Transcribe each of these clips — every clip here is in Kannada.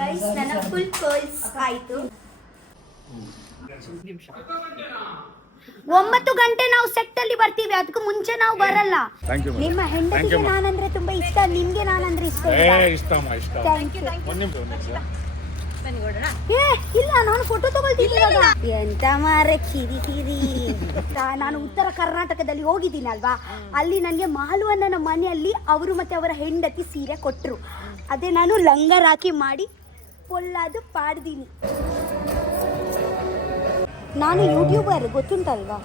ಗೈಸ್ ನನ್ನ ಫುಲ್ ಕರ್ಲ್ಸ್ ಆಯ್ತು. 9 ಗಂಟೆ ನಾವು ಸೆಟ್ ಅಲ್ಲಿ ಬರ್ತೀವಿ, ಅದಕ್ಕೂ ಮುಂಚೆ ನಾವು ಬರಲ್ಲ. ನಿಮ್ಮ ಹೆಂಡತಿಗೆ ನಾನಂದ್ರೆ ತುಂಬಾ ಇಷ್ಟ, ನಿಮ್ಗೆ ನಾನಂದ್ರೆ ಇಷ್ಟ ಇಲ್ಲ. ನಾನು ಫೋಟೋ ತಗೊಳ್ತೀನಿ. ಎಂತ ಮಾರೆ ಕಿರಿ. ನಾನು ಉತ್ತರ ಕರ್ನಾಟಕದಲ್ಲಿ ಹೋಗಿದ್ದೀನಿ ಅಲ್ವಾ, ಅಲ್ಲಿ ನನಗೆ ಮಾಲುವಣ್ಣನ ಮನೆಯಲ್ಲಿ ಅವರು ಮತ್ತೆ ಅವರ ಹೆಂಡತಿ ಸೀರೆ ಕೊಟ್ಟರು. ಅದೇ ನಾನು ಲಂಗ ರಾಖಿ ಮಾಡಿ ಪೊಳ್ಳಾದು ಪಾಡ್ದೀನಿ. ನಾನು ಯೂಟ್ಯೂಬರ್ ಗೊತ್ತುಂಟಲ್ವಾ.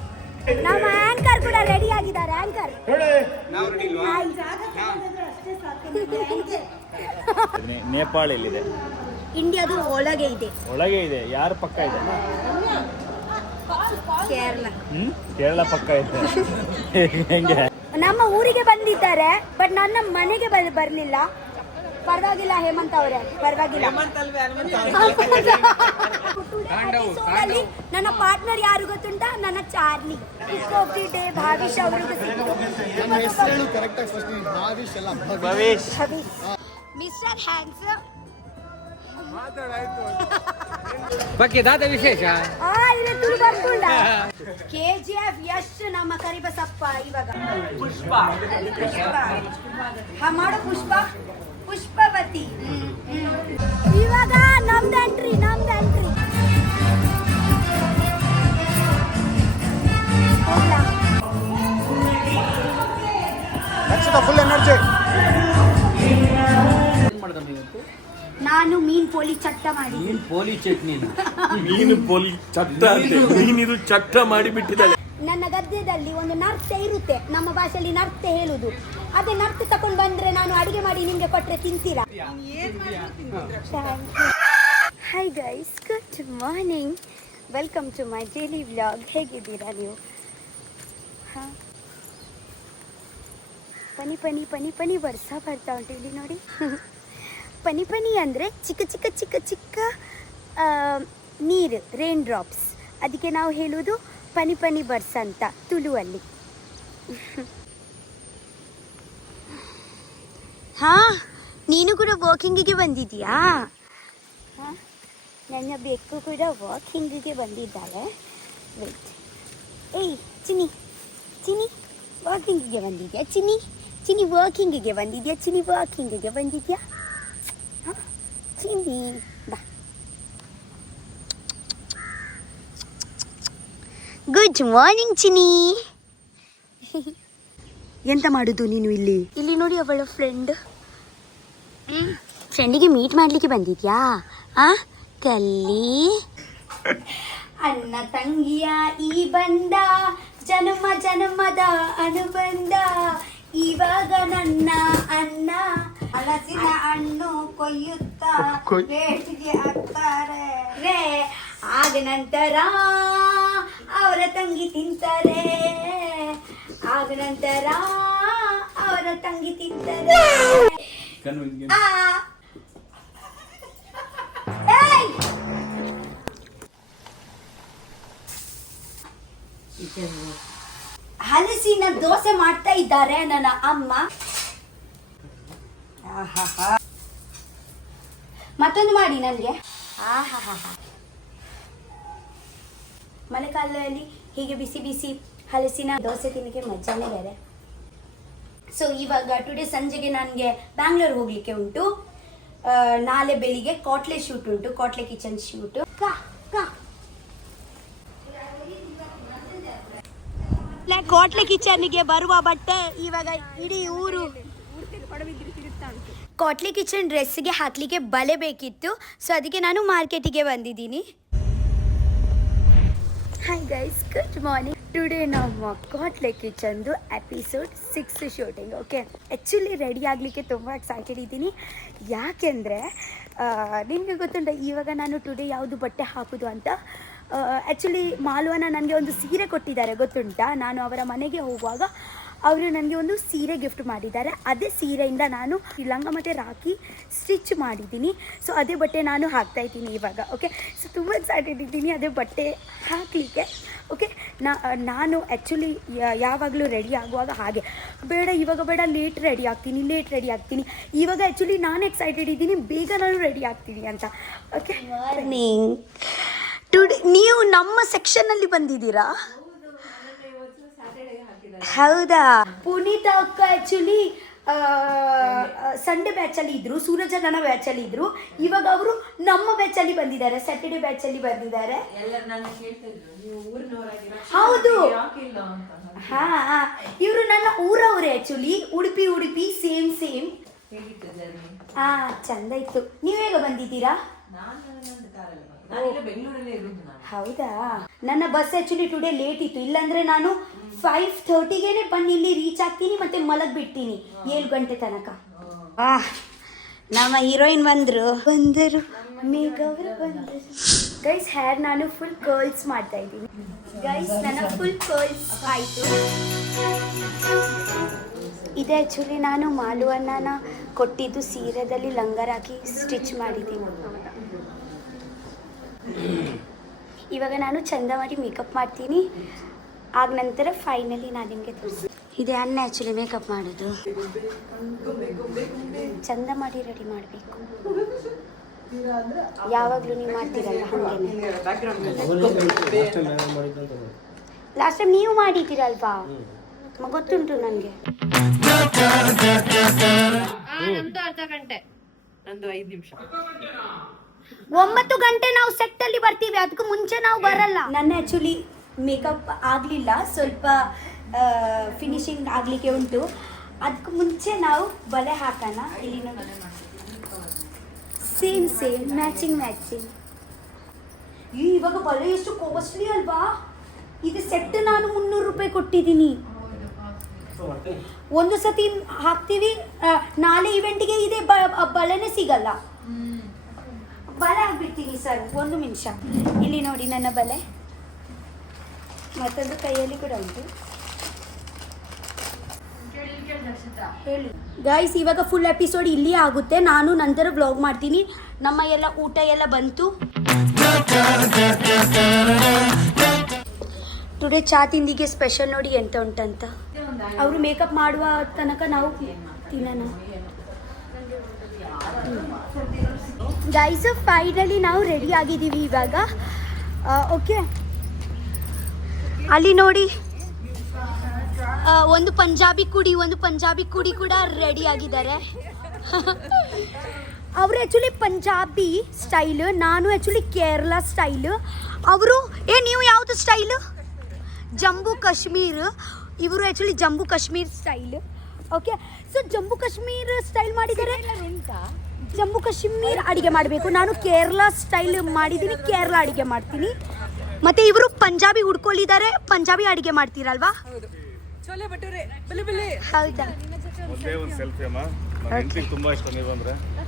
ನಮ್ಮ ಆಂಕರ್ ಕೂಡ ರೆಡಿ ಆಗಿದ್ದಾರೆ. ಆಂಕರ್ ನೇಪಾಳ ಎಲ್ಲಿದೆ? ಇಂಡಿಯಾದು ಒಳಗೆ ಇದೆ. ಯಾರು ಪಕ್ಕ ಇದೆ? ಕೇರಳ ಪಕ್ಕ ಇದೆ. ಹೆಂಗೆ? ನಮ್ಮ ಊರಿಗೆ ಬಂದಿದ್ದಾರೆ, ಬಟ್ ನನ್ನ ಮನೆಗೆ ಬರ್ಲಿಲ್ಲ. ಪರವಾಗಿಲ್ಲ ಹೇಮಂತ್ ಅವರೇ, ಪರವಾಗಿಲ್ಲ. ನನ್ನ ಪಾರ್ಟ್ನರ್ ಯಾರು ಗೊತ್ತುಂಟ? ನನ್ನ ಚಾರ್ಲಿ. ಹೋಗ್ತಿದ್ದೆ ಭಾವಿಷ್ ಅವರು ಮಿಸ್ಟರ್ ಹ್ಯಾಂಡ್ಸಮ್. ವಿಶೇಷ KGF ಯಶ್ ನಮ್ಮ ಕರಿಬಸಪ್ಪ ಇವಾಗ ಮಾಡೋ ಪುಷ್ಪವತಿ. ಇವಾಗ ನಮ್ದು ಎಂಟ್ರಿ. Full energy. ನಾನು ಮೀನ್ ಪೋಲಿ ಚಟ್ಟ ಮಾಡಿ. ಮೀನು ಪೋಲಿ ಚಟ್ಟ ಮೀನಿದು ಚಟ್ಟ ಮಾಡಿ ಬಿಟ್ಟಿದ್ದಾಳೆ. ನನ್ನ ಗದ್ದೆದಲ್ಲಿ ಒಂದು ನರ್ತೆ ಇರುತ್ತೆ, ನಮ್ಮ ಭಾಷೆಯಲ್ಲಿ ನರ್ತೆ ಹೇಳುದು. ಅದೇ ನರ್ತೆ ತಕೊಂಡ್ ಬಂದ್ರೆ ನಾನು ಅಡಿಗೆ ಮಾಡಿ ನಿಮ್ಗೆ ಕೊಟ್ರೆ ತಿಂತೀರಾ? Hi guys, good morning, welcome to my daily vlog. ಹೇಗಿದ್ದೀರಾ ನೀವು? ಹಾಂ, ಪನಿ ಬರ್ತಾ ಉಂಟು ಇಲ್ಲಿ ನೋಡಿ. ಪನಿ ಅಂದರೆ ಚಿಕ್ಕ ನೀರು, ರೇನ್ ಡ್ರಾಪ್ಸ್. ಅದಕ್ಕೆ ನಾವು ಹೇಳುವುದು ಪನಿ ಬರ್ಸ್ ಅಂತ ತುಳುವಲ್ಲಿ. ಹಾಂ, ನೀನು ಕೂಡ ವಾಕಿಂಗಿಗೆ ಬಂದಿದ್ದೀಯಾ? ಹಾಂ, ನನ್ನ ಬೆಕ್ಕು ಕೂಡ ವಾಕಿಂಗಿಗೆ ಬಂದಿದ್ದಾಳೆ. ವೆಯ್ಟ್. ಏಯ್ ಚಿನಿ ವಾಕಿಂಗಿಗೆ ಬಂದಿದ್ಯಾ? ಚಿನಿ ವಾಕಿಂಗಿಗೆ ಬಂದಿದ್ಯಾ? ಹಾಂ ಚಿನಿ ಬಾ. Good morning Chini. ಎಂತ ಮಾಡುದು ನೀನು ಇಲ್ಲಿ ನೋಡಿ, ಅವಳ ಫ್ರೆಂಡಿಗೆ ಮೀಟ್ ಮಾಡ್ಲಿಕ್ಕೆ ಬಂದಿದ್ಯಾ? ಕಲ್ಲಿ ಅಣ್ಣ ತಂಗಿಯ ಈ ಬಂದ ಜನ್ಮದ ಅನುಬಂಧ. ಇವಾಗ ನನ್ನ ಅಣ್ಣ ಹಲಸಿನ ಹಣ್ಣು ಕೊಯ್ಯುತ್ತಾ ಬೇಟಿಗೆ ಹಾಕ್ತಾರೆ. ಆಗ ನಂತರ ಅವರ ತಂಗಿ ತಿಂತಾರೆ. ಹಲಸಿನ ದೋಸೆ ಮಾಡ್ತಾ ಇದ್ದಾರೆ ನನ್ನ ಅಮ್ಮ. ಮತ್ತೊಂದು ಮಾಡಿ ನನಗೆ. ಮಳೆಗಾಲದಲ್ಲಿ ಹೀಗೆ ಬಿಸಿ ಹಲಸಿನ ದೋಸೆ ತಿನ್ನಕ್ಕೆ ಮಜಾನೇ ಬೇರೆ. ಸೊ ಇವಾಗ ಟುಡೇ ಸಂಜೆಗೆ ನನಗೆ ಬ್ಯಾಂಗ್ಳೂರ್ ಹೋಗ್ಲಿಕ್ಕೆ ಉಂಟು. ನಾಳೆ ಬೆಳಿಗ್ಗೆ ಕಾಟ್ಲೆ ಶೂಟ್ ಉಂಟು, ಕಾಟ್ಲೆ ಕಿಚನ್ ಶೂಟ್. ಕಾಟ್ಲೆ ಕಿಚನ್ಗೆ ಬರುವ ಬಟ್ಟೆ ಇವಾಗ ಇಡೀ ಊರು. ಕಾಟ್ಲೆ ಕಿಚನ್ ಡ್ರೆಸ್ಗೆ ಹಾಕ್ಲಿಕ್ಕೆ ಬಲೆ ಬೇಕಿತ್ತು, ಸೊ ಅದಕ್ಕೆ ನಾನು ಮಾರ್ಕೆಟಿಗೆ ಬಂದಿದ್ದೀನಿ. Hi guys, good morning. Today ನಮ್ಮ ಕಾಟ್ಲೆ ಕಿಚನ್ದು episode 6 shooting. Okay, actually ready ಆಗಲಿಕ್ಕೆ ತುಂಬ ಎಕ್ಸೈಟೆಡ್ ಇದ್ದೀನಿ. ಯಾಕೆಂದರೆ ನಿಮಗೆ ಗೊತ್ತುಂಟ ಇವಾಗ ನಾನು ಟುಡೇ ಯಾವುದು ಬಟ್ಟೆ ಹಾಕೋದು ಅಂತ. ಆ್ಯಕ್ಚುಲಿ ಮಾಲುವನ ನನಗೆ ಒಂದು ಸೀರೆ ಕೊಟ್ಟಿದ್ದಾರೆ ಗೊತ್ತುಂಟಾ. ನಾನು ಅವರ ಮನೆಗೆ ಹೋಗುವಾಗ ಅವರು ನನಗೆ ಒಂದು ಸೀರೆ ಗಿಫ್ಟ್ ಮಾಡಿದ್ದಾರೆ. ಅದೇ ಸೀರೆಯಿಂದ ನಾನು ಈ ಲಂಗ ಮತ್ತು ರಾಖಿ ಸ್ಟಿಚ್ ಮಾಡಿದ್ದೀನಿ. ಸೊ ಅದೇ ಬಟ್ಟೆ ನಾನು ಹಾಕ್ತಾ ಇದ್ದೀನಿ ಇವಾಗ. ಓಕೆ, ಸೊ ತುಂಬ ಎಕ್ಸೈಟೆಡ್ ಇದ್ದೀನಿ ಅದೇ ಬಟ್ಟೆ ಹಾಕಲಿಕ್ಕೆ. ಓಕೆ, ನಾನು ಆ್ಯಕ್ಚುಲಿ ಯಾವಾಗಲೂ ರೆಡಿ ಆಗುವಾಗ ಹಾಗೆ ಬೇಡ ಇವಾಗ ಬೇಡ ಲೇಟ್ ರೆಡಿ ಆಗ್ತೀನಿ. ಇವಾಗ ಆ್ಯಕ್ಚುಲಿ ನಾನು ಎಕ್ಸೈಟೆಡ್ ಇದ್ದೀನಿ, ಬೇಗ ನಾನು ರೆಡಿ ಆಗ್ತೀನಿ ಅಂತ. Okay, morning. ಟುಡೇ ನೀವು ನಮ್ಮ ಸೆಕ್ಷನ್ನಲ್ಲಿ ಬಂದಿದ್ದೀರಾ? ಹೌದಾ? ಪುನೀತ ಅಕ್ಕ ಆ್ಯಕ್ಚುಲಿ ಸಂಡೇ ಬ್ಯಾಚಲ್ಲಿ ಇದ್ರು, ಸೂರಜಗಣ ಬ್ಯಾಚಲ್ಲಿ ಇದ್ರು. ಇವಾಗ ಅವರು ನಮ್ಮ ಬ್ಯಾಚಲ್ಲಿ ಬಂದಿದ್ದಾರೆ, ಸ್ಯಾಟರ್ಡೆ ಬ್ಯಾಚಲ್ಲಿ ಬಂದಿದ್ದಾರೆ. ಹೌದು, ಹಾ, ಇವರು ನನ್ನ ಊರವರೇ ಆ್ಯಕ್ಚುಲಿ. ಉಡುಪಿ ಸೇಮ್. ಹಾ, ಚಂದ ಇತ್ತು. ನೀವು ಹೇಗ ಬಂದಿದ್ದೀರಾ? ಹೌದಾ? ನನ್ನ ಬಸ್ ಆ್ಯಕ್ಚುಲಿ ಟುಡೇ ಲೇಟ್ ಇತ್ತು, ಇಲ್ಲಾಂದ್ರೆ ನಾನು 5:30ಗೆ ಬಂದು ಇಲ್ಲಿ ರೀಚ್ ಆಗ್ತೀನಿ ಮತ್ತೆ ಮಲಗ್ಬಿಡ್ತೀನಿ 7 ಗಂಟೆ ತನಕ. ನಮ್ಮ ಹೀರೋಯಿನ್ ಬಂದರು ಮೇಘ ಅವರು ಬಂದರು. ಗೈಸ್, ಹೇರ್ ನಾನು ಫುಲ್ ಕರ್ಲ್ಸ್ ಮಾಡ್ತಾ ಇದ್ದೀನಿ. ಗೈಸ್, ನನ್ನ ಫುಲ್ ಕರ್ಲ್ಸ್ ಆಯಿತು. ಇದೆ ಆ್ಯಕ್ಚುಲಿ ನಾನು ಮಾಲುವನ್ನ ಕೊಟ್ಟಿದ್ದು ಸೀರೆದಲ್ಲಿ ಲಂಗರ್ ಹಾಕಿ ಸ್ಟಿಚ್ ಮಾಡಿದ್ದೀನಿ. ಇವಾಗ ನಾನು ಚಂದ ಮಾಡಿ ಮೇಕಪ್ ಮಾಡ್ತೀನಿ. ಆಗ ನಂತರ ಫೈನಲಿ ನಾನು ನಿಮಗೆ ತೋರಿಸಿ. ಇದೆ ಅನ್ನ ಆ್ಯಕ್ಚುಲಿ ಮೇಕಪ್ ಮಾಡೋದು. ಚಂದ ಮಾಡಿ ರೆಡಿ ಮಾಡಬೇಕು. ಯಾವಾಗಲೂ ನೀವು ಮಾಡ್ತೀರಲ್ಲ ಹಾಗೇನೆ. ಲಾಸ್ಟ್ ಟೈಮ್ ನೀವು ಮಾಡಿದ್ದೀರಲ್ವಾ, ಗೊತ್ತುಂಟು ನನಗೆ. ಅರ್ಧ ಗಂಟೆ, ನಂದು 5 ನಿಮಿಷ. 9 ಗಂಟೆ ನಾವು ಸೆಟ್ಟಲ್ಲಿ ಬರ್ತೀವಿ, ಅದಕ್ಕೂ ಮುಂಚೆ ನಾವು ಬರಲ್ಲ. ನನ್ನ ಆ್ಯಕ್ಚುಲಿ ಮೇಕಪ್ ಆಗಲಿಲ್ಲ, ಸ್ವಲ್ಪ ಫಿನಿಶಿಂಗ್ ಆಗಲಿಕ್ಕೆ ಉಂಟು. ಅದಕ್ಕೂ ಮುಂಚೆ ನಾವು ಬಳೆ ಹಾಕೋಣ. ಇಲ್ಲಿ ನೋಡಿ, ಸೇಮ್ ಮ್ಯಾಚಿಂಗ್. ಇವಾಗ ಬಳೆ ಎಷ್ಟು ಕಾಸ್ಟ್ಲಿ ಅಲ್ವಾ? ಇದು ಸೆಟ್ ನಾನು 300 ರೂಪಾಯಿ ಕೊಟ್ಟಿದ್ದೀನಿ. ಒಂದು ಸತಿ ಹಾಕ್ತೀವಿ, ನಾಳೆ ಇವೆಂಟಿಗೆ ಇದೆ ಬಳೆನೇ ಸಿಗಲ್ಲ. ಬಳೆ ಹಾಕ್ಬಿಡ್ತೀನಿ ಸರ್, 1 ನಿಮಿಷ. ಇಲ್ಲಿ ನೋಡಿ ನನ್ನ ಬಳೆ, ಮತ್ತೊಂದು ಕೈಯಲ್ಲಿ ಕೂಡ ಉಂಟು. ಹೇಳಿ ಗೈಸ್, ಇವಾಗ ಫುಲ್ ಎಪಿಸೋಡ್ ಇಲ್ಲಿ ಆಗುತ್ತೆ. ನಾನು ನಂತರ ವ್ಲಾಗ್ ಮಾಡ್ತೀನಿ. ನಮ್ಮ ಎಲ್ಲ ಊಟ ಎಲ್ಲ ಬಂತು. ಟುಡೇ ಚಾ ತಿಂದಿಗೆ ಸ್ಪೆಷಲ್ ನೋಡಿ ಎಂತ ಉಂಟಂತ. ಅವರು ಮೇಕಪ್ ಮಾಡುವ ತನಕ ನಾವು ತಿನ್ನೋಣ. ಗೈಸ್, ಫೈನಲಿ ನಾವು ರೆಡಿ ಆಗಿದ್ದೀವಿ ಇವಾಗ. ಓಕೆ, ಅಲ್ಲಿ ನೋಡಿ ಒಂದು ಪಂಜಾಬಿ ಕುಡಿ ಕೂಡ ರೆಡಿ ಆಗಿದ್ದಾರೆ. ಅವರು ಆ್ಯಕ್ಚುಲಿ ಪಂಜಾಬಿ ಸ್ಟೈಲ್, ನಾನು ಆ್ಯಕ್ಚುಲಿ ಕೇರಳ ಸ್ಟೈಲ್. ಅವರು ನೀವು ಯಾವುದು ಸ್ಟೈಲು? ಜಮ್ಮು ಕಾಶ್ಮೀರ್. ಇವರು actually Jammu Kashmir style. Okay, so Jammu Kashmir style ಮಾಡಿದ್ದಾರೆ. ಜಮ್ಮು ಕಾಶ್ಮೀರ್ ಅಡುಗೆ ಮಾಡಬೇಕು, ನಾನು ಕೇರಳ ಸ್ಟೈಲ್ ಮಾಡಿದ್ದೀನಿ, ಕೇರಳ ಅಡುಗೆ ಮಾಡ್ತೀನಿ. ಮತ್ತೆ ಇವರು ಪಂಜಾಬಿ ಹುಡ್ಕೊಳ್ಳಿದ್ದಾರೆ, ಪಂಜಾಬಿ ಅಡುಗೆ ಮಾಡ್ತೀರಲ್ವಾ? ಹೌದಾ?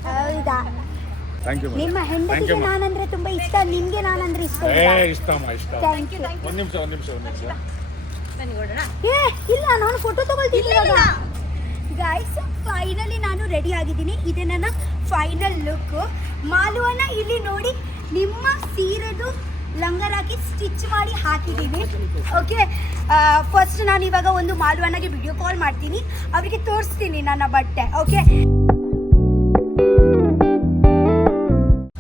ಹೌದಾ? ನಿಮ್ಮ ಹೆಂಡತಿಗೆ ನಾನಂದ್ರೆ ತುಂಬಾ ಇಷ್ಟ, ನಿಮ್ಗೆ ನಾನಂದ್ರೆ ಇಷ್ಟ? Thank you. ಇಲ್ಲ, ನಾನು ಫೋಟೋ ತಗೊಳ್ತೀನಿ. ಗೈಸ್, ಫೈನಲಿ ನಾನು ರೆಡಿ ಆಗಿದ್ದೀನಿ. ಇದೆ ನನ್ನ ಫೈನಲ್ ಲುಕ್. ಮಾಲುವನ್ನ ಇಲ್ಲಿ ನೋಡಿ, ನಿಮ್ಮ ಸೀರೆದು ಲಂಗರ್ ಹಾಕಿ ಸ್ಟಿಚ್ ಮಾಡಿ ಹಾಕಿದ್ದೀನಿ. ಓಕೆ, ಫಸ್ಟ್ ನಾನು ಇವಾಗ ಒಂದು ಮಾಲುವನ್ನಗೆ ವಿಡಿಯೋ ಕಾಲ್ ಮಾಡ್ತೀನಿ, ಅವರಿಗೆ ತೋರಿಸ್ತೀನಿ ನನ್ನ ಬಟ್ಟೆ. ಓಕೆ,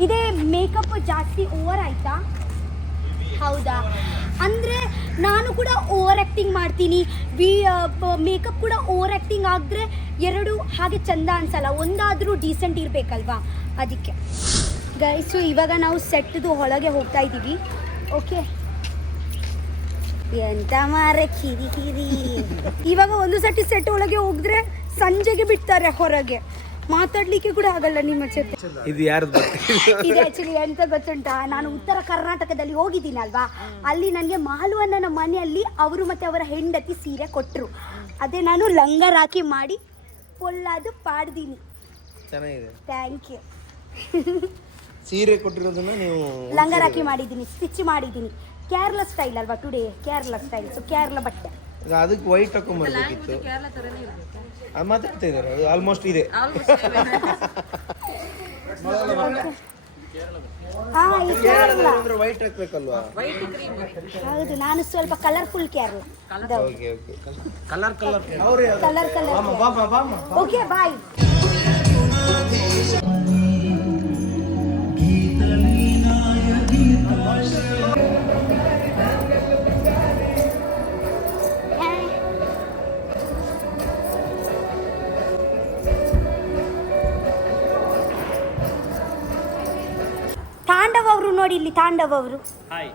ಇದೇ ಮೇಕಪ್ ಜಾಸ್ತಿ ಓವರ್ ಆಯ್ತಾ? ಹೌದಾ? ಅಂದರೆ ನಾನು ಕೂಡ ಓವರ್ ಆ್ಯಕ್ಟಿಂಗ್ ಮಾಡ್ತೀನಿ. ಮೇಕಪ್ ಕೂಡ ಓವರ್ ಆ್ಯಕ್ಟಿಂಗ್ ಆದರೆ ಎರಡು ಹಾಗೆ ಚಂದ ಅನ್ಸಲ್ಲ, ಒಂದಾದರೂ ಡೀಸೆಂಟ್ ಇರಬೇಕಲ್ವಾ, ಅದಕ್ಕೆ. ಗೈಸು, ಇವಾಗ ನಾವು ಸೆಟ್ದು ಒಳಗೆ ಹೋಗ್ತಾ ಇದ್ದೀವಿ. ಓಕೆ, ಎಂತ ಮಾರೆ ಕಿರಿ. ಇವಾಗ ಒಂದು ಸತಿ ಸೆಟ್ ಒಳಗೆ ಹೋಗಿದ್ರೆ ಸಂಜೆಗೆ ಬಿಡ್ತಾರೆ ಹೊರಗೆ, ಮಾತಾಡ್ಲಿಕ್ಕೆ ಕೂಡ ಆಗಲ್ಲ ನಿಮ್ಮ ಜೊತೆ. ಇದು ಯಾರ್ದು? ಇದು ಆಕ್ಚುಲಿ ಎಂತ ಗೊತ್ತುಂಟಾ, ನಾನು ಉತ್ತರ ಕರ್ನಾಟಕದಲ್ಲಿ ಹೋಗಿದ್ದೀನಲ್ವಾ, ಅಲ್ಲಿ ನನಗೆ ಮಾಲುವಣ್ಣನ ಮನೆಯಲ್ಲಿ ಅವರು ಮತ್ತೆ ಅವರ ಹೆಂಡತಿ ಸೀರೆ ಕೊಟ್ಟರು. ಅದೇ ನಾನು ಲಂಗರ್ ಹಾಕಿ ಮಾಡಿ ಪೊಳ್ಳಾದು ಪಾಡ್ದೀನಿ. ಚೆನ್ನಾಗಿದೆ, ಥ್ಯಾಂಕ್ ಯು. ಸೀರೆ ಕೊಟ್ಟಿರೋದನ್ನ ನೀವು ಲಂಗರ್ ಹಾಕಿ ಮಾಡಿದ್ದೀನಿ, ಸ್ಟಿಚ್ ಮಾಡಿದ್ದೀನಿ. ಕೇರಳ ಸ್ಟೈಲ್ ಅಲ್ವಾ today, Kerala style. So Kerala ಬಟ್ಟೆ. ಈಗ ಅದಕ್ಕೆ ವೈಟ್ ಹಾಕೊಂಡ್ಬರ್ಬೇಕಿತ್ತು. ಅದು ಮಾತಾಡ್ತಾ ಇದ್ದಾರೆ, ಅದು ಆಲ್ಮೋಸ್ಟ್ ಇದೆ. ಹಾ ಈ ಕೇರಳ ವೈಟ್ ಹಾಕ್ಬೇಕಲ್ವಾ? ಹೌದು, ನಾನು ಸ್ವಲ್ಪ colourful Kerala. Okay okay. Colour ಅವ್ರೆ ಕಲರ್ ಓಕೆ ಬಾಯ್. ತಾಂಡವ್ ಅವರು ನೋಡಿ ಇಲ್ಲಿ, ತಾಂಡವ್ ಅವರು ಹಾಯ್,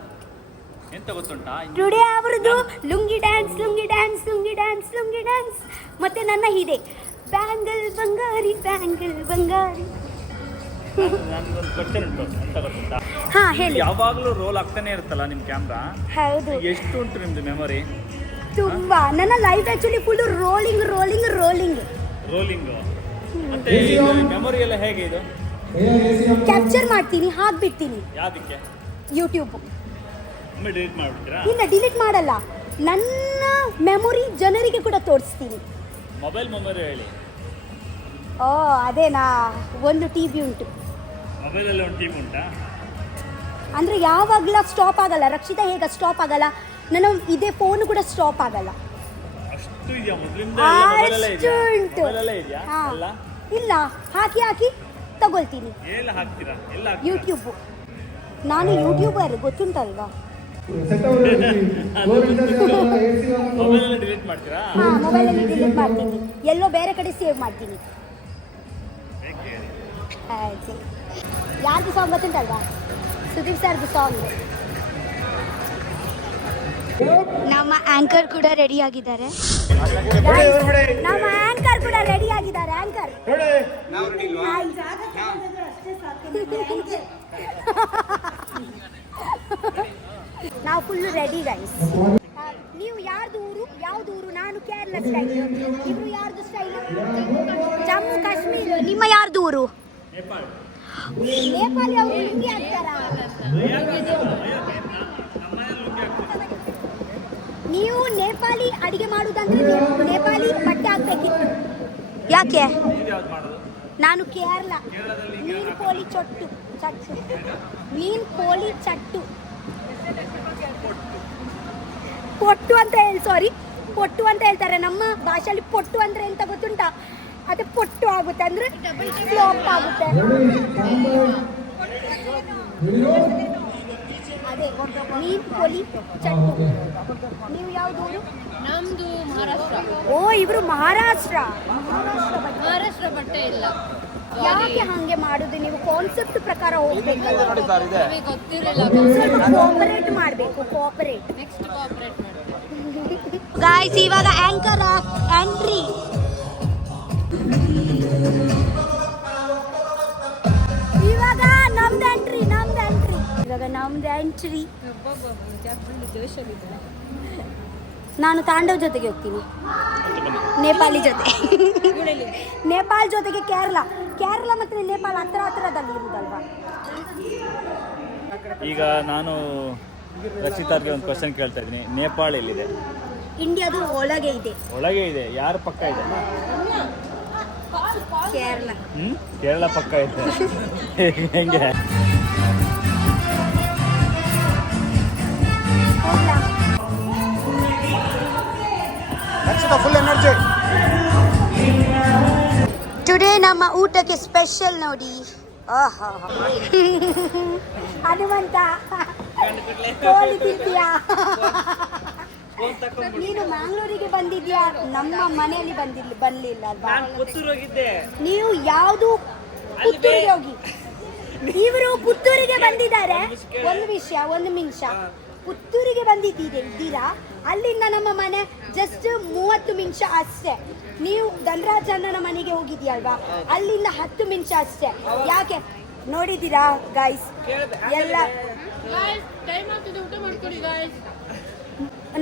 ಎಂತ ಗೊತ್ತುಂಟಾ? ಟುಡೇ ಅವರದು lungi dance, lungi dance, lungi dance, lungi dance. ಮತ್ತೆ ನನ್ನ ಇದೆ ಬ್ಯಾಂಗಲ್ ಬಂಗಾರಿ, ಬ್ಯಾಂಗಲ್ ಬಂಗಾರಿ. ನನಗೊಂದು ಕ್ವಶನ್ ಉಂಟು, ಎಂತ ಗೊತ್ತುಂಟಾ? ಹಾ ಹೇಳಿ. ಯಾವಾಗಲೂ ರೋಲ್ ಆಗ್ತಾನೆ ಇರುತ್ತಲ್ಲ ನಿಮ್ಮ ಕ್ಯಾಮ್ರಾ, ಹೌದು, ಎಷ್ಟು ಉಂಟು ನಿಮ್ದು ಮೆಮೊರಿ? ತುಂಬಾ. ನನ್ನ life actually full rolling rolling rolling rolling. ಮತ್ತೆ ಮೆಮೊರಿ ಎಲ್ಲ ಹೇಗೆ ಇದು? ಕ್ಯಾಪ್ಚರ್ ಮಾಡ್ತೀನಿ, ಹಾಕ್ಬಿಡ್ತೀನಿ ಯಾವ್ದಕ್ಕೆ? ಯೂಟ್ಯೂಬ್. ಒಮ್ಮೆ ಡಿಲೀಟ್ ಮಾಡ್ಬಿಡ್ತೀರಾ? ಇಲ್ಲ, ಡಿಲೀಟ್ ಮಾಡಲ್ಲ, ನನ್ನ ಮೆಮೊರಿ ಜನರಿಗೆ ಕೂಡ ತೋರಿಸ್ತೀನಿ. ಮೊಬೈಲ್ ಮೆಮೊರಿ ಹೇಳಿ. ಓ ಅದೇನಾ, ಒಂದು ಟಿವಿ ಉಂಟು. ಮೊಬೈಲಲ್ಲಿ ಒಂದು ಟೀಮ್ ಉಂಟಾ? ಅಂದರೆ ಯಾವಾಗಲ ಸ್ಟಾಪ್ ಆಗಲ್ಲ. ರಕ್ಷಿತಾ ಹೇಗ ಸ್ಟಾಪ್ ಆಗಲ್ಲ, ನನ್ನ ಇದೇ ಫೋನ್ ಕೂಡ ಸ್ಟಾಪ್ ಆಗಲ್ಲ. ಅಷ್ಟು ಇದೆಯಾ? ಮೊದಲಿಂದ ಅಷ್ಟು ಉಂಟು. ಇದೆಯಾ? ಹಾ. ಎಲ್ಲ ಇಲ್ಲ, ಹಾಕಿ ಹಾಕಿ ತಗೊಳ್ತೀನಿ. ಎಲ್ಲ ಹಾಕ್ತೀರಾ? ಎಲ್ಲ ಯೂಟ್ಯೂಬ್. ನಾನು ಯೂಟ್ಯೂಬರ್, ಗೊತ್ತುಂಟಲ್ವಾ? ಮೊಬೈಲಲ್ಲಿ ಡಿಲೀಟ್ ಮಾಡ್ತೀರಾ? ಹಾ, ಮೊಬೈಲಲ್ಲಿ ಡಿಲೀಟ್ ಮಾಡ್ತೀನಿ, ಎಲ್ಲೋ ಬೇರೆ ಕಡೆ ಸೇವ್ ಮಾಡ್ತೀನಿ. ಹಾಗೆ. ಯಾರ್ದು ಸಾಂಗ್ ಗೊತ್ತುಂಟಲ್ವಾ? ಸುದೀಪ್ ಸರ್ದು ಸಾಂಗ್. ನಮ್ಮ ಆಂಕರ್ ಕೂಡ ರೆಡಿ ಆಗಿದ್ದಾರೆ. ನಮ್ಮ ಆಂಕರ್ ಕೂಡ ರೆಡಿ ಆಗಿದ್ದಾರೆ. ಆಂಕರ್ ನಾವು ಫುಲ್ ರೆಡಿ ಗೈಸ್. ನೀವು ಯಾರ್ದು ಊರು? ಯಾವ್ದು ಊರು? ನಾನು ಕೇರಳ ಸ್ಟೈಲ್. ಇವರು ಯಾರ್ದು ಸ್ಟೈಲ್? ಜಮ್ಮು ಕಾಶ್ಮೀರ. ನಿಮ್ಮ ಯಾರ್ದು ಊರು? ನೇಪಾಳಿ. ಅವರು ಲುಂಗಿ ಹಾಕ್ತಾರಾ? ನೀವು ನೇಪಾಳಿ ಅಡಿಗೆ ಮಾಡುವುದಂದ್ರೆ ನೇಪಾಳಿ ಬಟ್ಟೆ ಹಾಕ್ಬೇಕಿತ್ತು. ಯಾಕೆ? ನಾನು ಕೇರಳ. ಮೀನ್ ಕೋಳಿ ಚೊಟ್ಟು ಚಟ್ಟು, ಮೀನ್ ಕೋಳಿ ಚಟ್ಟು, ಪೊಟ್ಟು ಅಂತ ಹೇಳಿ, ಸಾರಿ ಪೊಟ್ಟು ಅಂತ ಹೇಳ್ತಾರೆ ನಮ್ಮ ಭಾಷೆಯಲ್ಲಿ. ಪೊಟ್ಟು ಅಂದ್ರೆ ಎಂತ ಗೊತ್ತುಂಟಾ? ಅದೇ ಪೊಟ್ಟು ಆಗುತ್ತೆ, ಅಂದ್ರೆ ಫ್ಲಾಪ್ ಆಗುತ್ತೆ. ಅದೇ ಮೀನ್ ಕೋಳಿ ಚಟ್ಟು. ನೀವು ಯಾವ್ದು ಊರು? ನಮ್ದು ಮಹಾರಾಷ್ಟ್ರ. ಓ, ಇವರು ಮಹಾರಾಷ್ಟ್ರ. ಮಹಾರಾಷ್ಟ್ರ ಬಟ್ಟೆ ಇಲ್ಲ. ಯಾಕೆ ಹಂಗೆ ಮಾಡುದು? ನೀವು ಕಾನ್ಸೆಪ್ಟ್ ಪ್ರಕಾರ ಹೋಗ್ಬೇಕಲ್ಲ. ನಮಗೆ ಗೊತ್ತಿರಲ್ಲ. ಸ್ವಲ್ಪ ಕೋಆಪರೇಟ್ ಮಾಡಬೇಕು, ಕೋಆಪರೇಟ್. ನೆಕ್ಸ್ಟ್ ಕೋಆಪರೇಟ್ ಮಾಡ್ತೀವಿ. ಗಾಯ್ಸ್, ಇವಾಗ ಆಂಕರ್ ಎಂಟ್ರಿ. ಇವಾಗ ನಮ್ದು ಎಂಟ್ರಿ, ನಮ್ದು ಎಂಟ್ರಿ, ಇವಾಗ ನಮ್ದು ಎಂಟ್ರಿ. ನಾನು ತಾಂಡವ್ ಜೊತೆಗೆ ಹೋಗ್ತೀನಿ, ನೇಪಾಳಿ ಜೊತೆ. ನೇಪಾಳ ಜೊತೆಗೆ ಕೇರಳ. ಕೇರಳ ಮತ್ತು ನೇಪಾಳ ಹತ್ರದಲ್ಲಿ ಇರುದಲ್ವಾ? ಈಗ ನಾನು ರಕ್ಷಿತಾರ್ಗೆ ಒಂದು ಕ್ವಶನ್ ಕೇಳ್ತಾ ಇದ್ದೀನಿ. ನೇಪಾಳ ಎಲ್ಲಿದೆ? ಇಂಡಿಯಾದು ಒಳಗೆ ಇದೆ. ಒಳಗೆ ಇದೆ. ಯಾರ ಪಕ್ಕ ಇದೆ? ಕೇರಳ. ಕೇರಳ ಪಕ್ಕ ಇದೆ. ಹೆಂಗೆ? Full energy. ಟುಡೇ ನಮ್ಮ ಊಟಕ್ಕೆ ಸ್ಪೆಷಲ್ ನೋಡಿ. ಹನುಮಂತ, ಕೋಳಿ ತಿಂತೀಯಾ? ನೀನು ಮ್ಯಾಂಗ್ಳೂರಿಗೆ ಬಂದಿದ್ಯಾ? ನಮ್ಮ ಮನೆಯಲ್ಲಿ ಬರ್ಲಿಲ್ಲ ಅಲ್ವಾ? ನೀವು ಯಾವುದು ಪುತ್ತೂರಿಗೆ ಹೋಗಿ. ಇವರು ಪುತ್ತೂರಿಗೆ ಬಂದಿದ್ದಾರೆ. ಒಂದು ನಿಮಿಷ, ಪುತ್ತೂರಿಗೆ ಇದ್ದೀರಾ? ಅಲ್ಲಿಂದ ನಮ್ಮ ಮನೆ ಜಸ್ಟ್ 30 ನಿಮಿಷ ಅಷ್ಟೇ. ನೀವು ಧನರಾಜಣ್ಣನ ಮನೆಗೆ ಹೋಗಿದ್ಯಲ್ವಾ? ಅಲ್ಲಿಂದ 10 ನಿಮಿಷ ಅಷ್ಟೇ. ಯಾಕೆ ನೋಡಿದ್ದೀರಾ ಗೈಸ್? ಎಲ್ಲ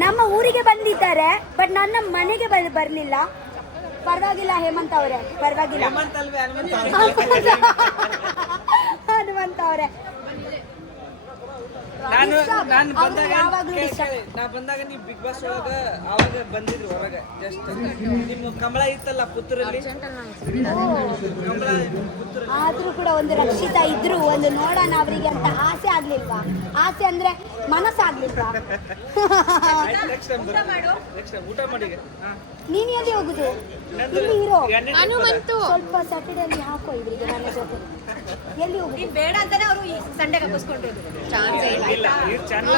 ನಮ್ಮ ಊರಿಗೆ ಬಂದಿದ್ದಾರೆ, ಬಟ್ ನನ್ನ ಮನೆಗೆ ಬರ್ಲಿಲ್ಲ. ಪರವಾಗಿಲ್ಲ ಹೇಮಂತ್ ಅವರೇ, ಪರವಾಗಿಲ್ಲ. ಹನುಮಂತ ಅವರೇ, ನಾನು ಅವ್ರು ಬಂದಾಗ ಯಾವಾಗ್ಲೂ disturb. ನಾ ಬಂದಾಗ ನೀವು ಬಿಗ್ ಬಾಸ್ ಒಳಗ ಅವಾಗ ಬಂದಿದ್ರು ಹೊರಗೆ ಜಸ್ಟ್ ನಿಮ್ಮ ಕಮಲ ಇತ್ತಲ್ಲ ಪುತ್ತೂರಲ್ಲಿ ಕಮಲ ಪುತ್ತೂರು ಆದ್ರೂ ಕೂಡ ಒಂದು ರಕ್ಷಿತಾ ಇದ್ರು ಒಂದು ನೋಡೋಣ ಅವರಿಗೆ ಅಂತ ಆಸೆ ಆಗ್ಲಿಲ್ವಾ? ಆಸೆ ಅಂದ್ರೆ ಮನಸ್ಸಾಗ್ಲಿಲ್ವಾ? ನೆಕ್ಸ್ಟ್ ಟೈಮ್ ಊಟ ಮಾಡಿ ನೀನ್ ಎಲ್ಲಿ ಹೋಗುದು? ಇಲ್ಲಿ ಇರೋ. ಹನುಮಂತು ಸ್ವಲ್ಪ ಸ್ಯಾಟರ್ಡೇ ಅಲ್ಲಿ ಹಾಕೋ ಇವರಿಗೆ ನನ್ನ ಜೊತೆ. ಎಲ್ಲಿ ಹೋಗುದು? ಬೇಡ ಅಂತಾನೆ ಅವರು ಈ ಸಂಡೆ ಕಪ್ಪಿಸ್ಕೊಂಡು ಇಲ್ಲ ಈ ಚಾನಲ್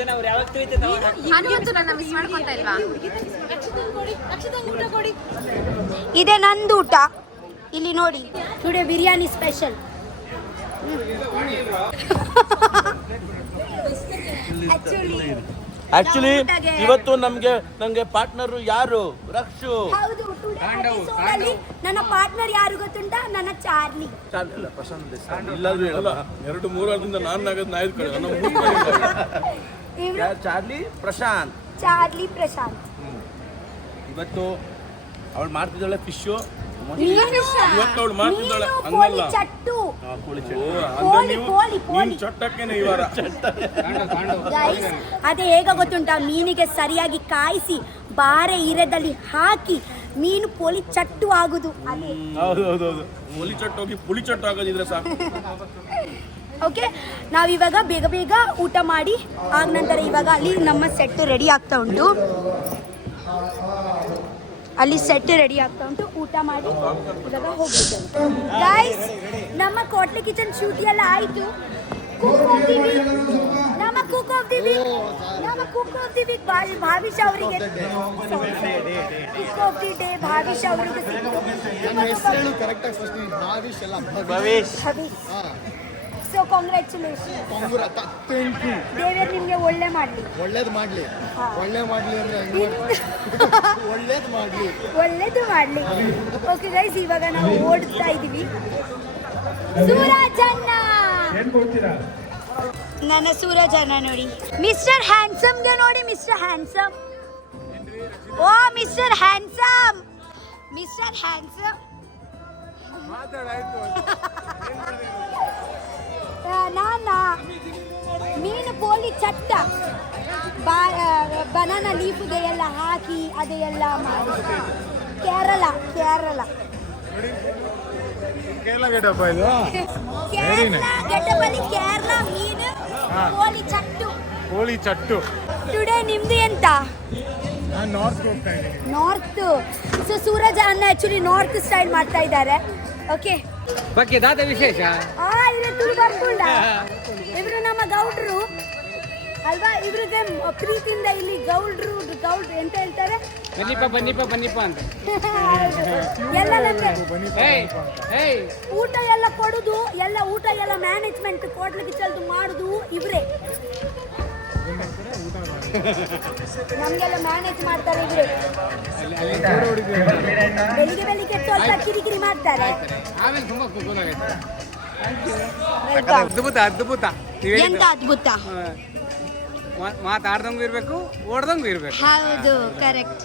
ಜನ ಅವ್ರು ಯಾವಾಗ ತಿಳಿತೈತೆ ಹನುಮಂತು ನನ್ನ ಮಿಸ್ ಮಾಡ್ಕೊಂತ ಇಲ್ವಾ? ಊಟ ಕೊಡಿ. ಇದೆ ನಂದು ಊಟ. ಇಲ್ಲಿ ನೋಡಿ, ಟುಡೇ ಬಿರಿಯಾನಿ ಸ್ಪೆಷಲ್. ಆಕ್ಚುಲಿ ಇವತ್ತು ನಂಗೆ ಪಾರ್ಟ್ನರ್ ಯಾರು? ರಕ್ಷು. ಹೌದು, today episode ಅಲ್ಲಿ ನನ್ನ ಪಾರ್ಟ್ನರ್ ಯಾರು ಗೊತ್ತುಂಟಾ? ನನ್ನ ಚಾರ್ಲಿ. ಅಲ್ಲ, ಪ್ರಶಾಂತ್ ದೇಸಾಯಿ. ಇಲ್ಲಾದ್ರೂ ಹೇಳಲ್ಲ. 2-3 ವಾರದಿಂದ ನಾಯದ ಕಡೆ ಇವ್ರು ಚಾರ್ಲಿ ಪ್ರಶಾಂತ್. ಚಾರ್ಲಿ ಪ್ರಶಾಂತ್. ಇವತ್ತು ಅವಳು ಮಾಡ್ತಿದ್ದಾಳೆ ಫಿಶು. ಇವತ್ತು ಅವಳು ಮಾಡ್ತಿದ್ದಾಳೆ ಮೀನು, ಹಂಗಲ್ಲ ಕೋಳಿ ಚಟ್ಟು. ಚಟ್ಟಕ್ಕೇನೆ ಈ ವಾರ Guys, ಅದೇ ಹೇಗ ಗೊತ್ತುಂಟಾ? ಮೀನಿಗೆ ಸರಿಯಾಗಿ ಕಾಯಿಸಿ ಬಾರೆ ಇರದಲ್ಲಿ ಹಾಕಿ ಮೀನು ಪೋಲಿ ಚಟ್ಟು ಆಗುದು ಅದೇ. ಹೌದು ಹುಲಿ ಚಟ್ಟು ಹೋಗಿ ಪುಳಿ ಚಟ್ಟು ಆಗೋದಿದ್ರೆ ಸಾಕು. ಓಕೆ, ನಾವಿವಾಗ ಬೇಗ ಬೇಗ ಊಟ ಮಾಡಿ ಆಗ ನಂತರ ಇವಾಗ ಅಲ್ಲಿ ನಮ್ಮ ಸೆಟ್ ರೆಡಿ ಆಗ್ತಾ ಉಂಟು. ಅಲ್ಲಿ ಸೆಟ್ ರೆಡಿ ಆಗ್ತಾ ಉಂಟು. ಊಟ ಮಾಡಿ ಇವಾಗ ಹೋಗ್ಬೇಕು. ಗೈಸ್, ನಮ್ಮ ಕೋಟ್ಲೆ ಕಿಚನ್ ಶೂಟ್ ಎಲ್ಲ ಆಯ್ತು. ನಮ್ಮ ಕುಕ್ ಆಫ್ ದಿ ವೀಕ್ ಭಾವಿಷ್ ಅವರಿಗೆ, ಕುಕ್ ಆಫ್ ದಿ ಡೇ ಭಾವಿಷ್ ಅವರಿಗೆ ಭವೇಶ್. So congratulation. ದೇವರು ನಿಮ್ಗೆ ಒಳ್ಳೇದು ಮಾಡ್ಲಿ ಒಳ್ಳೇದು ಮಾಡ್ಲಿ. ಓಕೆ ಗೈಸ್, ಇವಾಗ ನಾವು ಓಡ್ತಾ ಇದೀವಿ. ಸೂರಜಣ್ಣ, ನನ್ನ ಸೂರಜಣ್ಣ ನೋಡಿ. ಮಿಸ್ಟರ್ ಹ್ಯಾಂಡ್ಸಮ್ಗೆ ನೋಡಿ, ಮಿಸ್ಟರ್ ಹ್ಯಾಂಡ್ಸಮ್. ಓ ಮಿಸ್ಟರ್ ಹ್ಯಾಂಡ್ಸಮ್, ಮಿಸ್ಟರ್ ಹ್ಯಾಂಡ್ಸಮ್. ನಾನ ಮೀನು ಪೋಲಿ ಚಟ್ಟ ಬನಾನಾ ಲೀಫ್ಗೆ ಎಲ್ಲ ಹಾಕಿ ಅದೆಲ್ಲ ಮಾಡಿ. ಕೇರಳ ಗೆಟಪಲ್ಲಿ ಕೇರಳ ಮೀನು ಪೋಲಿ ಚಟ್ಟು. ಟುಡೇ ನಿಮ್ದು ಎಂತ? ನಾರ್ತ್. ಸೊ ಸೂರಜ್ ಅಣ್ಣ ಆಕ್ಚುಲಿ ನಾರ್ತ್ ಸ್ಟೈಲ್ ಮಾಡ್ತಾ ಇದ್ದಾರೆ. ಓಕೆ, ಬಗ್ಗೆ ದಾದ ವಿಶೇಷ ಇವರು ನಮ್ಮ ಗೌಡ್ರು ಅಲ್ವಾ? ಇವ್ರಿಗೆ ಪ್ರೀತಿಯಿಂದ ಇಲ್ಲಿ ಗೌಡ್ರು ಎಂತ ಹೇಳ್ತಾರೆ? ಬನ್ನಿಪ್ಪ ಅಂತ ಎಲ್ಲ ನಮ್ಗೆ ಊಟ ಎಲ್ಲ ಕೊಡುದು, ಎಲ್ಲ ಊಟ ಎಲ್ಲ ಮ್ಯಾನೇಜ್ಮೆಂಟ್ ಕೋಟ್ಲಿಗೆ ಚಲ್ದು ಮಾಡುದು ಇವ್ರೆ. ನಮ್ಗೆಲ್ಲ ಮ್ಯಾನೇಜ್ ಮಾಡ್ತಾರೆ ಇವ್ರೆ. ಬೆಳಿಗ್ಗೆ ಸ್ವಲ್ಪ ಕಿರಿಕಿರಿ ಮಾಡ್ತಾರೆ. ಅದ್ಭುತ ಎಂತ ಅದ್ಭುತ. ಮಾತಾಡ್ದಂಗೂ ಇರ್ಬೇಕು, ಓಡ್ದಂಗೂ ಇರ್ಬೇಕು. ಹೌದು, ಕರೆಕ್ಟ್.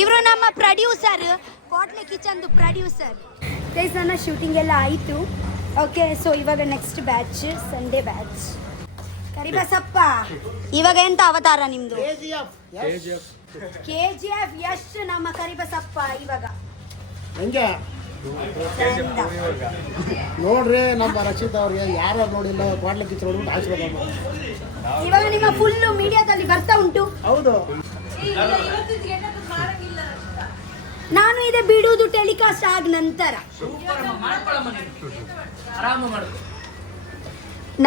ಇವರು ನಮ್ಮ ಪ್ರೊಡ್ಯೂಸರ್, ಕೋಟ್ಲೆ ಕಿಚನ್ದು ಪ್ರೊಡ್ಯೂಸರ್. ಗೈಸ್, ನನ್ನ ಶೂಟಿಂಗ್ ಎಲ್ಲ ಆಯಿತು. ಓಕೆ, ಸೊ ಇವಾಗ next batch, Sunday batch. Karibasappa, ಇವಾಗ ಎಂತ ಅವತಾರ ನಿಮ್ದು? KGF ಯಶ್ ನಮ್ಮ ಕರಿಬಸಪ್ಪ ಇವಾಗ ನೋಡ್ರಿ. ನಮ್ಮ ರಕ್ಷಿತ್ ಅವ್ರಿಗೆ ಯಾರು ನೋಡಿಲ್ಲ, ಕೋಟ್ಲೆ ಕಿಚ್ಚು ನೋಡ್ಬಿಟ್ಟು ಆಶೀರ್ವಾದ ಮಾಡಿ. ಇವಾಗ ನಿಮ್ಮ ಫುಲ್ ಮೀಡಿಯಾದಲ್ಲಿ ಬರ್ತಾ ಉಂಟು. ಹೌದು, ನಾನು ಇದೆ ಬಿಡುವುದು ಟೆಲಿಕಾಸ್ಟ್ ಆದ ನಂತರ.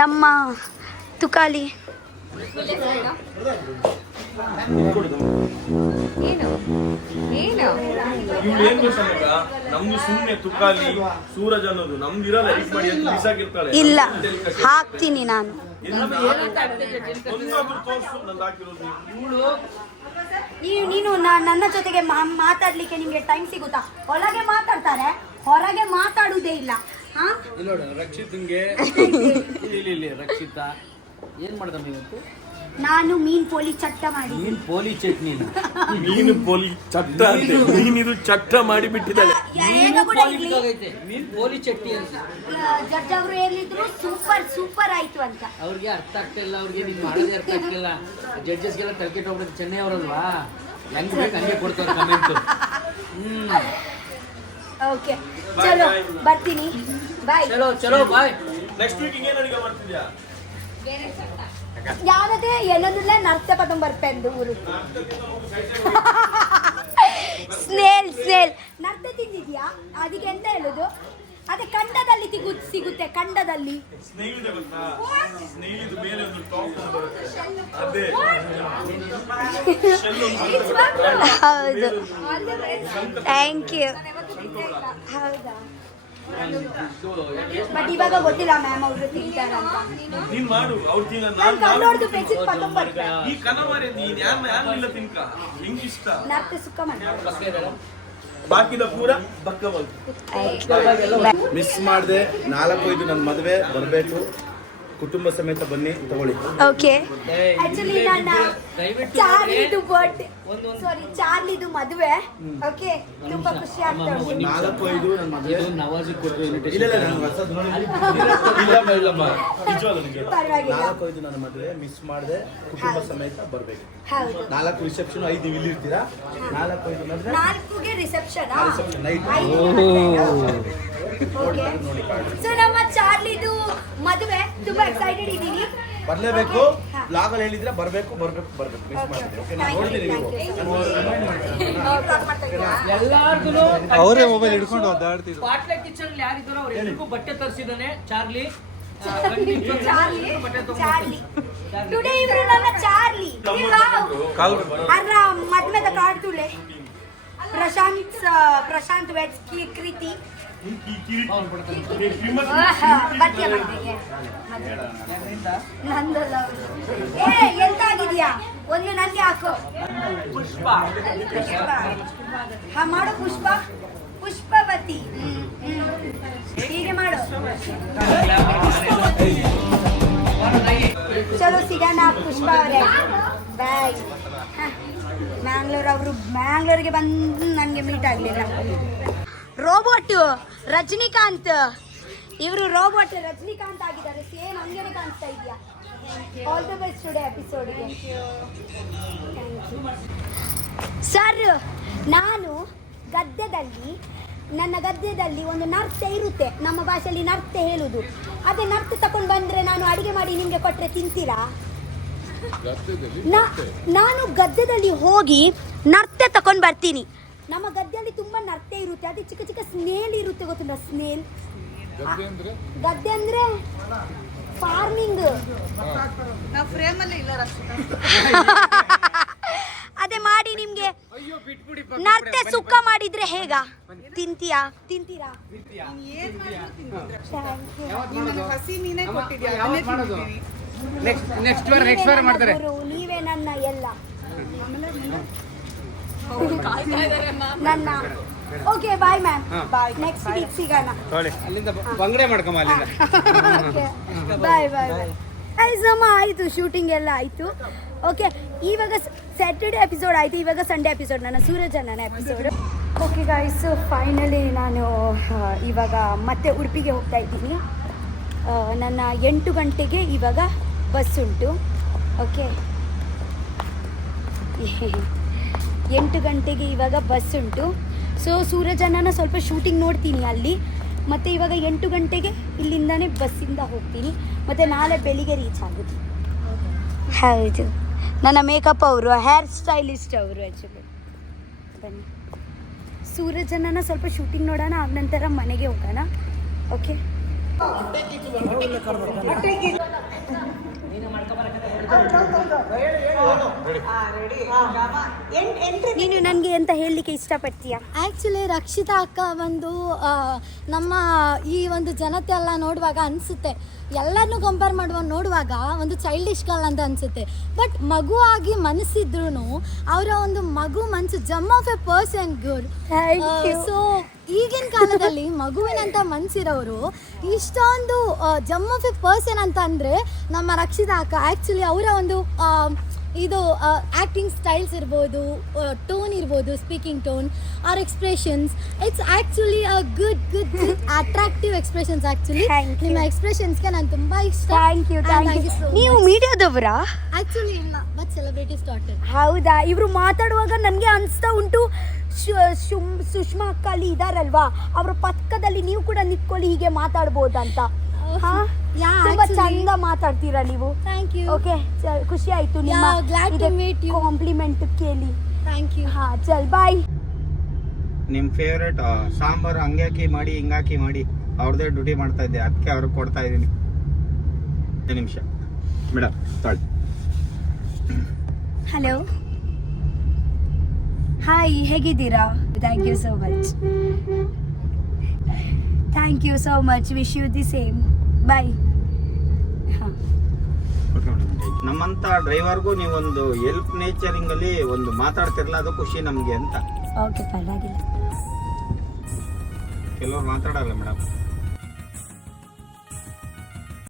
ನಮ್ಮ ತುಕಾಲಿ ನಮ್ದು ಸುಮ್ಮನೆ ತುಕಾಲಿ ಸೂರಜ್ ಅನ್ನೋದು ನಮ್ದು ಇರಲ್ಲ. ಎಡಿಟ್ ಮಾಡಿ ಅಂತ ಬಿಸಾಕಿರ್ತಾಳೆ. ಇಲ್ಲ, ಹಾಕ್ತೀನಿ ನಾನು. ನೀನು ನನ್ನ ಜೊತೆಗೆ ಮಾತಾಡ್ಲಿಕ್ಕೆ ನಿಮ್ಗೆ ಟೈಮ್ ಸಿಗುತ್ತಾ? ಒಳಗೆ ಮಾತಾಡ್ತಾರೆ, ಹೊರಗೆ ಮಾತಾಡುವುದೇ ಇಲ್ಲ. ಹಾ, ರಕ್ಷಿತ್ಗೆ ರಕ್ಷಿತಾ ಏನ್ ಮಾಡ್ದಮ್ಮ ಇವತ್ತು? ನಾನು ಮೀನ್ ಪೋಲಿ ಚಟ್ಟ ಮಾಡಿ. ಮೀನ್ ಪೋಲಿ ಚಟ್ನಿ. ಮೀನು ಪೋಲಿ ಚಟ್ಟ ಅಂತೆ. ಮೀನಿದು ಚಟ್ಟ ಮಾಡಿ ಬಿಟ್ಟಿದ್ದಾಳೆ. ಹೇಗ ಕೂಡ ಇರ್ಲಿ, ಮೀನ್ ಪೋಲಿ ಚಟ್ನಿ ಅಂತ ಜಡ್ಜ್ ಅವರು ಹೇಳಿದ್ರು ಸೂಪರ್ ಸೂಪರ್ ಆಯ್ತು ಅಂತ. ಅವ್ರಿಗೆ ಅರ್ಥ ಆಗ್ತಿಲ್ಲ, ಅವ್ರಿಗೆ ನೀವು ಮಾಡೋದೇ ಅರ್ಥ ಆಗ್ತಿಲ್ಲ. ಜಡ್ಜಸ್ಗೆಲ್ಲ ತಲೆಕೆಟ್ಟು ಹೋಗ್ಬಿಡುತ್ತೆ. ಚೆನ್ನೈ ಅವರಲ್ವಾ, ಹೆಂಗ್ ಬೇಕು ಹಂಗೆ ಕೊಡ್ತಾರೆ ಕಮೆಂಟ್. ಓಕೆ ಚಲೋ ಬರ್ತೀನಿ, ಬಾಯ್. ಚಲೋ ಚಲೋ ಬಾಯ್. ನೆಕ್ಸ್ಟ್ ವೀಕ್ ಹಿಂಗೇನು ಅಡಿಗೆ ಮಾಡ್ತಿದ್ಯಾ? ഞാനത് എന്നതിലെ നർത്തപദം ಬರ್ಪೆಂದು ಊರು ಸ್ನೇಲ್ ನರ್ತ ತಿಂದಿದ್ಯಾ? ಅದಕ್ಕೆ ಎಂತ ಹೇಳುದು? ಅದೇ ಖಂಡದಲ್ಲಿ ಸಿಗುತ್ತೆ, ಖಂಡದಲ್ಲಿ. ಸ್ನೇಹಿತ ಗೊತ್ತಾ? ಸ್ನೇಹಿತ ಮೇಲೆ ಒಂದು ಟಾಪ್ ಬರುತ್ತೆ, ಅದೇ ಹೌದು, ಥ್ಯಾಂಕ್ ಯು. ಹೌದಾ? ಬಟ್ ಇವಾಗ ಗೊತ್ತಿಲ್ಲ ಮ್ಯಾಮ್ ಅವರು ತಿಂತಾರಂತ. ನೀನ್ ಮಾಡು, ಅವ್ರು ತಿನ್ನ. ನಾನು ಕನ್ನಡದು ಪೆಚಿಗೆ ಪದಂ ಬರ್ತೆ. ಈ ಕನ್ನವಾರೆ ನೀನ್ ಯಾರನ್ನ ತಿನ್ಕ ಹಿಂಗ್ ಇಷ್ಟ ನರ್ತ ಸುಕ್ಕ ಮಾಡ್ತಾರೆ. ಬಾಕಿದ ಪೂರ ಬಕ್ಕ ಮಿಸ್ ಮಾಡಿದೆ. 4-5 ನನ್ನ ಮದುವೆ ಬರಬೇಕು, ಕುಟುಂಬ ಸಮೇತ ಬನ್ನಿ ತಗೊಳ್ಳಿ. ಓಕೆ, ಆಕ್ಚುಲಿ ನನ್ನ ಚಾರ್ಲಿದು ಬರ್ತ್ಡೇ, ಚಾರ್ಲಿದು ಮದುವೆ. ಓಕೆ, ತುಂಬಾ ಖುಷಿ ಆಗ್ತಾ ಉಂಟು. 4-5 ನನ್ನ ಮದುವೆ. ನವಾಜಿಗೆ ಕೊಟ್ಟರು ಇಲ್ಲ ಇನ್ವಿಟೇಷನ್. ಇಲ್ಲ, ನಾನು ಹೊಸದು ನೋಡಿ. ಇಲ್ಲಮ್ಮ ನಿಜವಾಗ್ಲೂ ನಿಮಗೆ ಪರವಾಗಿಲ್ಲ. 4-5 ನನ್ನ ಮದುವೆ ಮಿಸ್ ಮಾಡಿದೆ, ಕುಟುಂಬ ಸಮೇತ ಬರಬೇಕು. ಹೌದು, 4 ರಿಸೆಪ್ಷನ್, 5 ನೀವು ಇಲ್ಲಿ ಇರ್ತೀರಾ. 4-5 ಮದುವೆ, 4ಗೆ ರಿಸೆಪ್ಷನ್. ನೈಟ್. ಓಕೆ, ಸೊ ನಮ್ಮ ಚಾರ್ಲಿದು ಮದುವೆ ತುಂಬಾ ಎಕ್ಸೈಟೆಡ್ ಇದ್ದೀನಿ. ಬರ್ಲೇಬೇಕು. ಬ್ಲಾಗ್ ಅಲ್ಲಿ ಹೇಳಿದ್ರೆ ಬರ್ಬೇಕು ಮಿಸ್ ಮಾಡಿದ್ರೆ. ಓಕೆ, ನಾನು ನೋಡ್ತೀನಿ. ಎಲ್ಲಾರ್ಗು ಅವರೇ ಮೊಬೈಲ್ ಹಿಡ್ಕೊಂಡು ಓದಾಡ್ತಿದ್ರು. ಸ್ಪಾಟ್ಲೈಟ್ ಕಿಚನ್ ಯಾರಿದ್ದಾರೋ ಅವ್ರೆಲ್ಲರಿಗೂ ಬಟ್ಟೆ ತರಿಸಿದಾನೆ ಚಾರ್ಲಿ. ಚಾರ್ಲಿ ಟುಡೇ ಇವರು ನನ್ನ ಚಾರ್ಲಿ ಅರ್ರ ಮದ್ಮೆದ ಕಾಡ್ತುಳೆ ಪ್ರಶಾಂತ್ ವೆಡ್ಸ್ ಕೃತಿ ಬರ್ತೀಯ ಮದ್ವೆಗೆ? ನಂದಲ್ಲ. ಎಂತ ಆಗಿದ್ಯಾ? ಒಂದು ನಂಗೆ ಹಾಕು. ಪುಷ್ಪ ಹಾ ಮಾಡು. ಪುಷ್ಪವತಿ. ಹೀಗೆ ಮಾಡು. ಚಲೋ ಸಿಗೋಣ ಪುಷ್ಪ ಅವರೇ. ಬಾಯ್. ಮ್ಯಾಂಗ್ಳೂರಿಗೆ ಬಂದು ನನಗೆ ಮೀಟ್ ಆಗಲಿಲ್ಲ. ರೋಬೋಟ್ ರಜನಿಕಾಂತ್, ಇವರು ರೋಬೋಟ್ ರಜನಿಕಾಂತ್ ಆಗಿದ್ದಾರೆ. ಸೇಮ್ ಹಂಗೇನೆ ಕಾಣಿಸ್ತಾ ಇದೆಯಾ? ಆಲ್ ದ ಬೆಸ್ಟ್ ಟುಡೇ ಎಪಿಸೋಡ್ಗೆ. ಸರ್, ನಾನು ನನ್ನ ಗದ್ಯದಲ್ಲಿ ಒಂದು ನರ್ತೆ ಇರುತ್ತೆ. ನಮ್ಮ ಭಾಷೆಯಲ್ಲಿ ನರ್ತೆ ಹೇಳುದು. ಅದೇ ನರ್ತೆ ತಗೊಂಡು ಬಂದರೆ ನಾನು ಅಡಿಗೆ ಮಾಡಿ ನಿಮಗೆ ಕೊಟ್ಟರೆ ತಿಂತೀರಾ? ನಾನು ಗದ್ದೆದಲ್ಲಿ ಹೋಗಿ ನರ್ತೆ ತಗೊಂಡು ಬರ್ತೀನಿ. ನಮ್ಮ ಗದ್ದೆಯಲ್ಲಿ ತುಂಬ ನರ್ತೆ ಇರುತ್ತೆ. ಅದೇ ಚಿಕ್ಕ ಚಿಕ್ಕ ಸ್ನೇಲ್ ಇರುತ್ತೆ, ಗೊತ್ತುಂಟ? ಸ್ನೇಲ್. ಗದ್ದೆ ಅಂದ್ರೆ ಫಾರ್ಮಿಂಗ್. ಅದೇ ಮಾಡಿ ನಿಮ್ಗೆ ನರ್ತೆ ಸುಕ್ಕ ಮಾಡಿದ್ರೆ ಹೇಗ? ತಿಂತೀರಾ? ನೀವೇ ನನ್ನ ಎಲ್ಲ ನನ್ನ. Okay, bye ma'am. Next week ಸಿಗೋಣ. ಬಂಗಡೆ ಮಾಡ್ಕೊಂಬ ಅಲ್ಲಿಂದ. ಬಾಯ್. ನಮ್ಮ ಆಯಿತು, ಶೂಟಿಂಗ್ ಎಲ್ಲ ಆಯಿತು. ಓಕೆ, ಇವಾಗ ಸ್ಯಾಟರ್ಡೆ ಎಪಿಸೋಡ್ ಆಯಿತು. ಇವಾಗ ಸಂಡೇ ಎಪಿಸೋಡ್, ನನ್ನ ಸೂರಜಣ್ಣನ ಎಪಿಸೋಡ್. ಓಕೆ ಗಾಯ್ಸ್, ಫೈನಲಿ ನಾನು ಇವಾಗ ಮತ್ತೆ ಉಡುಪಿಗೆ ಹೋಗ್ತಾ ಇದ್ದೀನಿ. ನನ್ನ 8 ಗಂಟೆಗೆ ಇವಾಗ ಬಸ್ ಉಂಟು. ಓಕೆ, 8 ಗಂಟೆಗೆ ಇವಾಗ ಬಸ್ ಉಂಟು. ಸೊ ಸೂರಜಣ್ಣನ ಸ್ವಲ್ಪ ಶೂಟಿಂಗ್ ನೋಡ್ತೀನಿ ಅಲ್ಲಿ. ಮತ್ತು ಇವಾಗ 8 ಗಂಟೆಗೆ ಇಲ್ಲಿಂದನೇ ಬಸ್ಸಿಂದ ಹೋಗ್ತೀನಿ. ಮತ್ತು ನಾಳೆ ಬೆಳಿಗ್ಗೆ ರೀಚ್ ಆಗುತ್ತೆ. ಹೌದು, ನನ್ನ ಮೇಕಪ್ ಅವರು, ಹೇರ್ ಸ್ಟೈಲಿಸ್ಟ್ ಅವರು. ಆ್ಯಕ್ಚುಲಿ ಬನ್ನಿ, ಸೂರಜಣ್ಣನ ಸ್ವಲ್ಪ ಶೂಟಿಂಗ್ ನೋಡೋಣ, ಆದ ನಂತರ ಮನೆಗೆ ಹೋಗೋಣ. ಓಕೆ, ನೀನು ನನಗೆ ಎಂತ ಹೇಳಲಿಕ್ಕೆ ಇಷ್ಟಪಡ್ತೀಯಾ? ಆ್ಯಕ್ಚುಲಿ ರಕ್ಷಿತಾ ಅಕ್ಕ ಒಂದು ನಮ್ಮ ಈ ಒಂದು ಜನತೆ ಎಲ್ಲ ನೋಡುವಾಗ ಅನಿಸುತ್ತೆ, ಎಲ್ಲರನ್ನೂ ಕಂಪೇರ್ ನೋಡುವಾಗ ಒಂದು ಚೈಲ್ಡಿಶ್ ಗರ್ಲ್ ಅಂತ ಅನಿಸುತ್ತೆ. ಬಟ್ ಮಗುವಾಗಿ ಮನಸ್ಸಿದ್ರೂ ಅವರ ಒಂದು ಮಗು ಮನಸ್ಸು gem of A person good. So ಈಗಿನ ಕಾಲದಲ್ಲಿ ಮಗುವಿನಂತ ಮನಸ್ಸಿರೋರು ಇಷ್ಟೊಂದು ಜಮ್ ಆಫ್ ಎ ಪರ್ಸನ್ ಅಂತ ಅಂದರೆ ನಮ್ಮ ರಕ್ಷಿತಾ ಅಕ್ಕ. ಆ್ಯಕ್ಚುಲಿ ಅವರ ಒಂದು ಇದು ಆ್ಯಕ್ಟಿಂಗ್ ಸ್ಟೈಲ್ಸ್ ಇರ್ಬೋದು, ಟೋನ್ ಇರ್ಬೋದು, speaking tone, or expressions. It's actually a good attractive expressions. Actually Thank you. ನಿಮ್ಮ ಎಕ್ಸ್ಪ್ರೆಷನ್ಸ್ಗೆ ನಾನು ತುಂಬ ಇಷ್ಟ. ಥ್ಯಾಂಕ್ ಯು ನೀವು ಮೀಡಿಯಾದವರಾ? ಆ್ಯಕ್ಚುಲಿ ಇಲ್ಲ, ಬಟ್ ಸೆಲೆಬ್ರಿಟಿ ಸ್ಟಾರ್ಟೆಡ್. ಹೌದಾ? ಇವರು ಮಾತಾಡುವಾಗ ನನಗೆ ಅನಿಸ್ತಾ ಉಂಟು ಸುಷ್ಮಾ ಅಕ್ಕ ಅಲ್ಲಿ ಇದಾರಲ್ವಾ, ಅವ್ರ ಪಕ್ಕದಲ್ಲಿ ನೀವು ಕೂಡ ನಿಂತ್ಕೊಳ್ಳಿ, ಹೀಗೆ ಮಾತಾಡ್ಬೋದಂತ. ತುಂಬಾ ಚಂದ ಮಾತಾಡ್ತೀರಾ ನೀವು. Thank you. ಓಕೆ, ಖುಷಿ ಆಯ್ತು ನಿಮ್ಮ glad to meet you. Compliment ಕೇಳಿ. Thank you. ಹಾ, ಚಲ್ ಬಾಯ್. ನಿಮ್ಮ ಫೇವ್ರೇಟ್ ಸಾಂಬಾರು ಹಂಗಾಕಿ ಮಾಡಿ ಹಿಂಗಾಕಿ ಮಾಡಿ ಅವ್ರದ್ದೇ ಡ್ಯೂಟಿ ಮಾಡ್ತಾ ಇದ್ದೆ, ಅದಕ್ಕೆ ಅವ್ರಿಗೆ ಕೊಡ್ತಾ ಇದ್ದೀನಿ. ಒಂದು ನಿಮಿಷ ಮೇಡಮ್ ತಾಳಿ. ಹಲೋ, ಹಾಯ್, ಹೇಗಿದ್ದೀರಾ? Thank you so much. Thank you so much. Wish you the same. Bye. ಹಾಂ, ನಮ್ಮಂತ ಡ್ರೈವರ್ಗೂ ನೀವೊಂದು ಹೆಲ್ಪ್ ನೇಚರಿಂಗ್ ಅಲ್ಲಿ ಒಂದು ಮಾತಾಡ್ತಿರಲ್ಲ, ಅದು ಖುಷಿ ನಮಗೆ ಅಂತ. ಓಕೆ, ಪರವಾಗಿಲ್ಲ. ಕೆಲವ್ರು ಮಾತಾಡಲ್ಲ ಮೇಡಮ್.